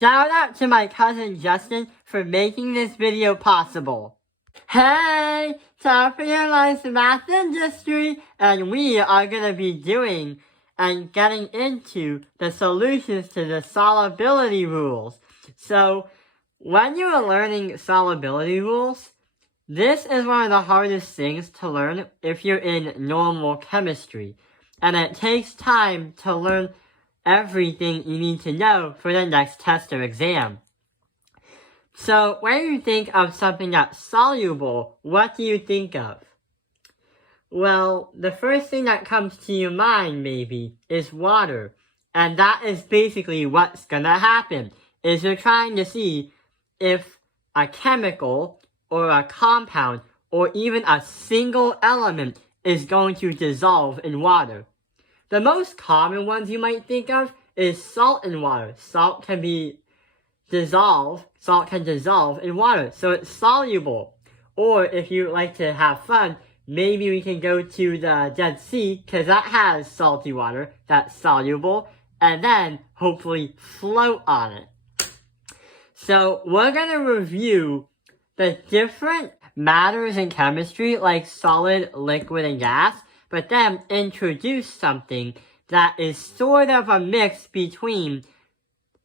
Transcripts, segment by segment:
Shout out to my cousin Justin for making this video possible. Hey, time for your life's math industry, and we are going to be doing and getting into the solutions to the solubility rules. So, when you are learning solubility rules, this is one of the hardest things to learn if you're in normal chemistry, and it takes time to learn everything you need to know for the next test or exam. So, when you think of something that's soluble, what do you think of? Well, the first thing that comes to your mind, maybe, is water. And that is basically what's gonna happen, is you're trying to see if a chemical, or a compound, or even a single element is going to dissolve in water. The most common ones you might think of is salt in water. Salt can dissolve in water, so it's soluble. Or if you like to have fun, maybe we can go to the Dead Sea, because that has salty water that's soluble, and then hopefully float on it. So we're going to review the different matters in chemistry, like solid, liquid, and gas, but then introduce something that is sort of a mix between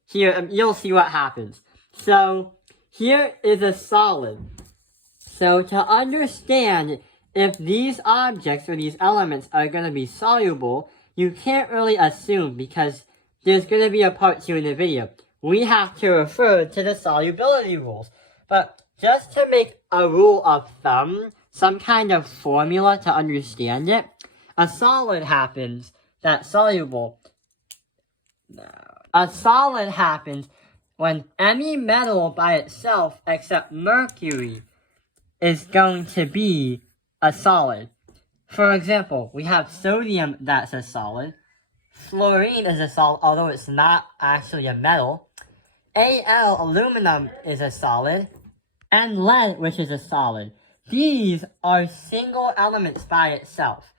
here. You'll see what happens. So here is a solid. So to understand if these objects or these elements are going to be soluble, you can't really assume, because there's going to be a part 2 in the video. We have to refer to the solubility rules. But just to make a rule of thumb, some kind of formula to understand it, a solid happens when any metal by itself except mercury is going to be a solid. For example, we have sodium that's a solid. Fluorine is a solid, although it's not actually a metal. Al, aluminum, is a solid. And lead, which is a solid. These are single elements by itself.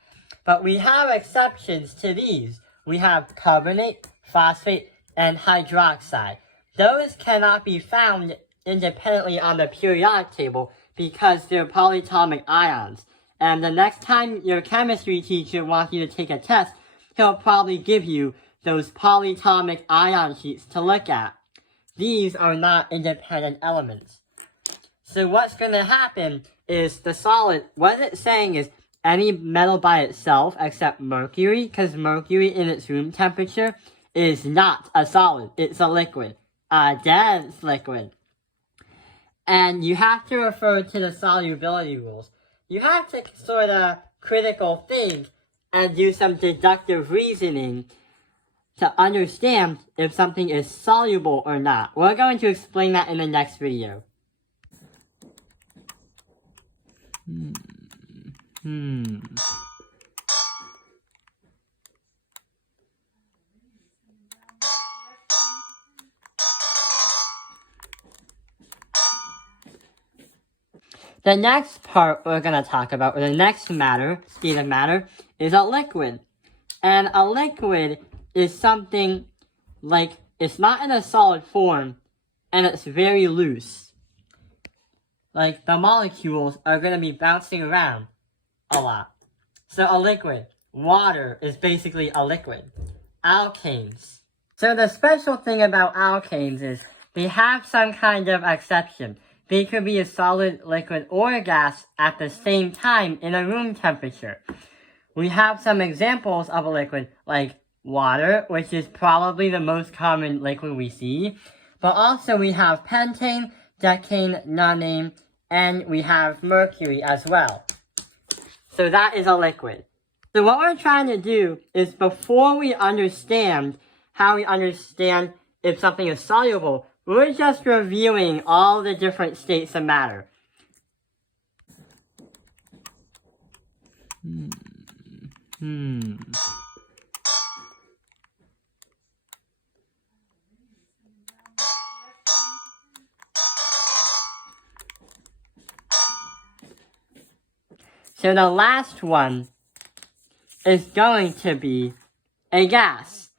But we have exceptions to these. We have carbonate, phosphate, and hydroxide. Those cannot be found independently on the periodic table because they're polyatomic ions. And the next time your chemistry teacher wants you to take a test, he'll probably give you those polyatomic ion sheets to look at. These are not independent elements. So what's going to happen is the solid, what it's saying is any metal by itself except mercury, because mercury in its room temperature is not a solid, it's a liquid, a dense liquid. And you have to refer to the solubility rules. You have to sort of critical think and do some deductive reasoning to understand if something is soluble or not. We're going to explain that in the next video. The next part we're going to talk about, or the next state of matter, is a liquid. And a liquid is something like, it's not in a solid form, and it's very loose. Like, the molecules are going to be bouncing around a lot. So a liquid, water, is basically a liquid. Alkanes. So the special thing about alkanes is they have some kind of exception. They could be a solid, liquid, or a gas at the same time in a room temperature. We have some examples of a liquid, like water, which is probably the most common liquid we see. But also we have pentane, decane, nonane, and we have mercury as well. So that is a liquid. So what we're trying to do is, before we understand how we understand if something is soluble, we're just reviewing all the different states of matter. So the last one is going to be a gas.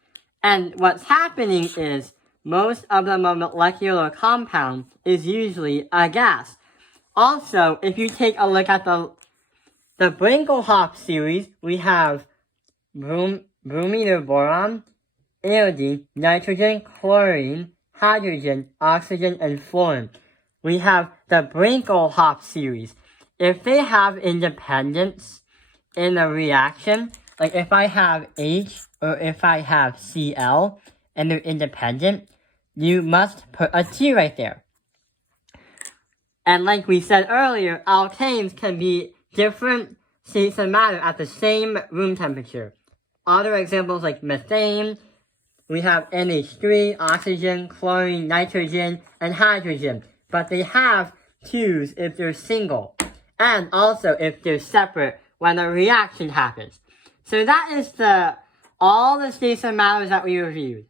And what's happening is most of the molecular compound is usually a gas. Also, if you take a look at the Brinkelhoff series, we have bromine, boron, iodine, nitrogen, chlorine, hydrogen, oxygen, and fluorine. We have the Brinkelhoff series. If they have independence in a reaction, like if I have H or if I have Cl and they're independent, you must put a T right there. And like we said earlier, alkanes can be different states of matter at the same room temperature. Other examples like methane, we have NH3, oxygen, chlorine, nitrogen, and hydrogen. But they have 2s if they're single, and also if they're separate when a reaction happens. So that is all the states of matter that we reviewed.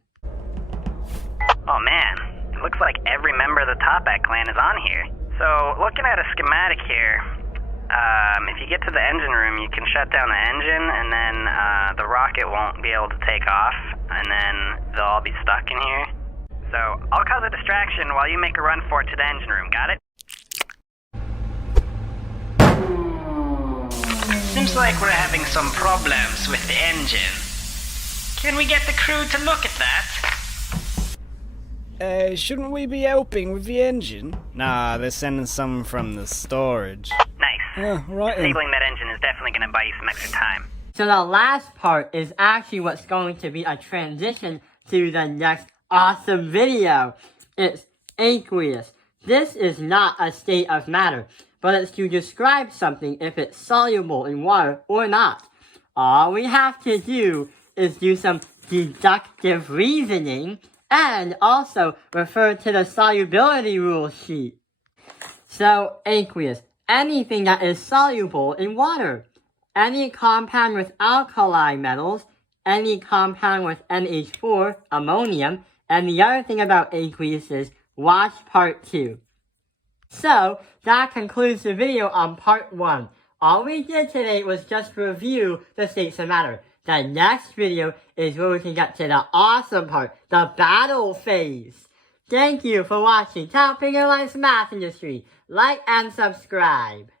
Oh man, it looks like every member of the Topak clan is on here. So, looking at a schematic here, if you get to the engine room, you can shut down the engine, and then the rocket won't be able to take off, and then they'll all be stuck in here. So, I'll cause a distraction while you make a run for it to the engine room, got it? Seems like we're having some problems with the engine. Can we get the crew to look at that? Shouldn't we be helping with the engine? Nah, they're sending someone from the storage. Nice. Right. Disabling that engine is definitely going to buy you some extra time. So the last part is actually what's going to be a transition to the next awesome video. It's aqueous. This is not a state of matter, but it's to describe something if it's soluble in water or not. All we have to do is do some deductive reasoning and also refer to the solubility rule sheet. So, aqueous, anything that is soluble in water. Any compound with alkali metals, any compound with NH4, ammonium, and the other thing about aqueous is watch part 2. So, that concludes the video on part 1. All we did today was just review the states of matter. The next video is where we can get to the awesome part, the battle phase. Thank you for watching Top Finger Lines Math Industry. Like and subscribe.